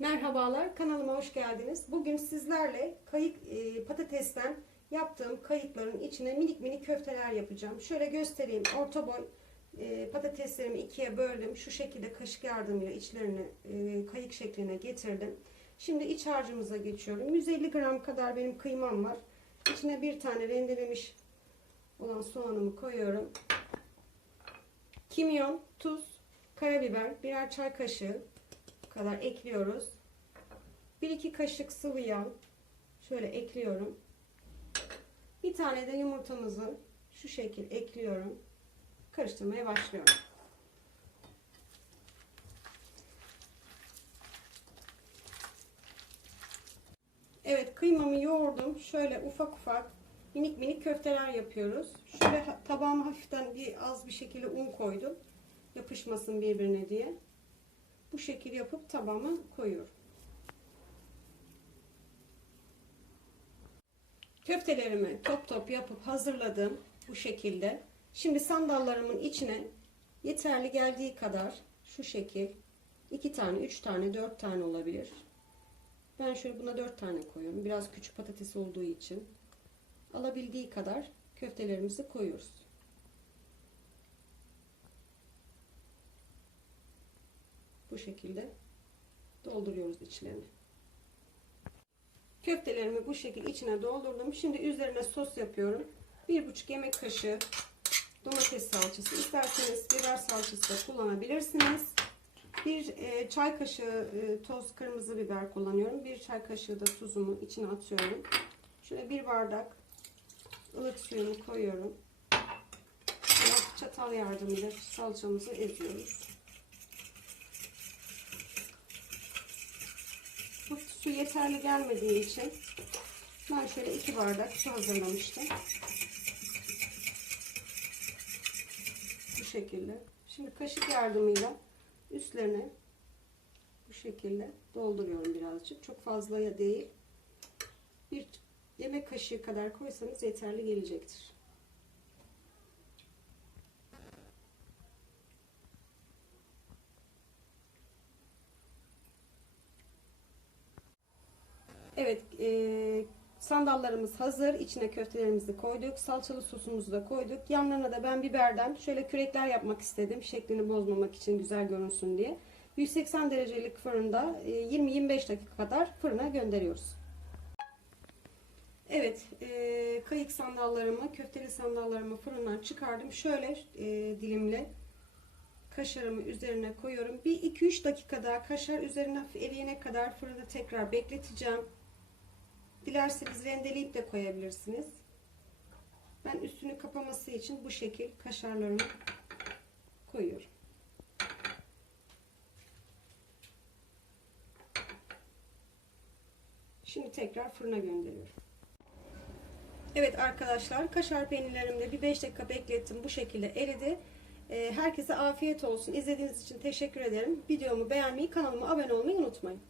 Merhabalar, kanalıma hoş geldiniz. Bugün sizlerle kayık e, patatesten yaptığım kayıkların içine minik minik köfteler yapacağım. Şöyle göstereyim. Orta boy e, patateslerimi ikiye böldüm. Şu şekilde kaşık yardımıyla içlerini e, kayık şekline getirdim. Şimdi iç harcımıza geçiyorum. 150 gram kadar benim kıymam var. İçine bir tane rendelemiş olan soğanımı koyuyorum. Kimyon, tuz, karabiber, birer çay kaşığı kadar ekliyoruz. 1-2 kaşık sıvı yağ şöyle ekliyorum. Bir tane de yumurtamızı şu şekil ekliyorum. Karıştırmaya başlıyorum. Evet kıymamı yoğurdum. Şöyle ufak ufak minik minik köfteler yapıyoruz. Şöyle tabağıma hafiften bir az bir şekilde un koydum. Yapışmasın birbirine diye. Bu şekil yapıp tabağıma koyuyorum. Köftelerimi top top yapıp hazırladım bu şekilde. Şimdi sandallarımın içine yeterli geldiği kadar şu şekil iki tane, üç tane, dört tane olabilir. Ben şöyle buna dört tane koyuyorum. Biraz küçük patates olduğu için. Alabildiği kadar köftelerimizi koyuyoruz. Bu şekilde dolduruyoruz içlerini. Köftelerimi bu şekilde içine doldurdum. Şimdi üzerine sos yapıyorum. 1,5 yemek kaşığı domates salçası. İsterseniz biber salçası da kullanabilirsiniz. Bir e, çay kaşığı e, toz kırmızı biber kullanıyorum. Bir çay kaşığı da tuzumu içine atıyorum. Şöyle bir bardak ılık suyumu koyuyorum. Çatal yardımıyla salçamızı eziyoruz. Bu su yeterli gelmediği için ben şöyle iki bardak su hazırlamıştım. Bu şekilde. Şimdi kaşık yardımıyla üstlerine bu şekilde dolduruyorum birazcık. Çok fazla değil. Bir yemek kaşığı kadar koysanız yeterli gelecektir. Evet, e, sandallarımız hazır. İçine köftelerimizi koyduk. Salçalı sosumuzu da koyduk. Yanlarına da ben biberden şöyle kürekler yapmak istedim. Şeklini bozmamak için güzel görünsün diye. 180 derecelik fırında e, 20-25 dakika kadar fırına gönderiyoruz. Evet, e, kayık sandallarımı, köfteli sandallarımı fırından çıkardım. Şöyle e, dilimle kaşarımı üzerine koyuyorum. Bir 2-3 dakika daha kaşar üzerine eriyene kadar fırında tekrar bekleteceğim. Dilerseniz rendeleyip de koyabilirsiniz. Ben üstünü kapaması için bu şekil kaşarlarımı koyuyorum. Şimdi tekrar fırına gönderiyorum. Evet arkadaşlar kaşar peynirlerimde bir 5 dakika beklettim. Bu şekilde eridi. Ee, Herkese afiyet olsun. İzlediğiniz için teşekkür ederim. Videomu beğenmeyi, kanalıma abone olmayı unutmayın.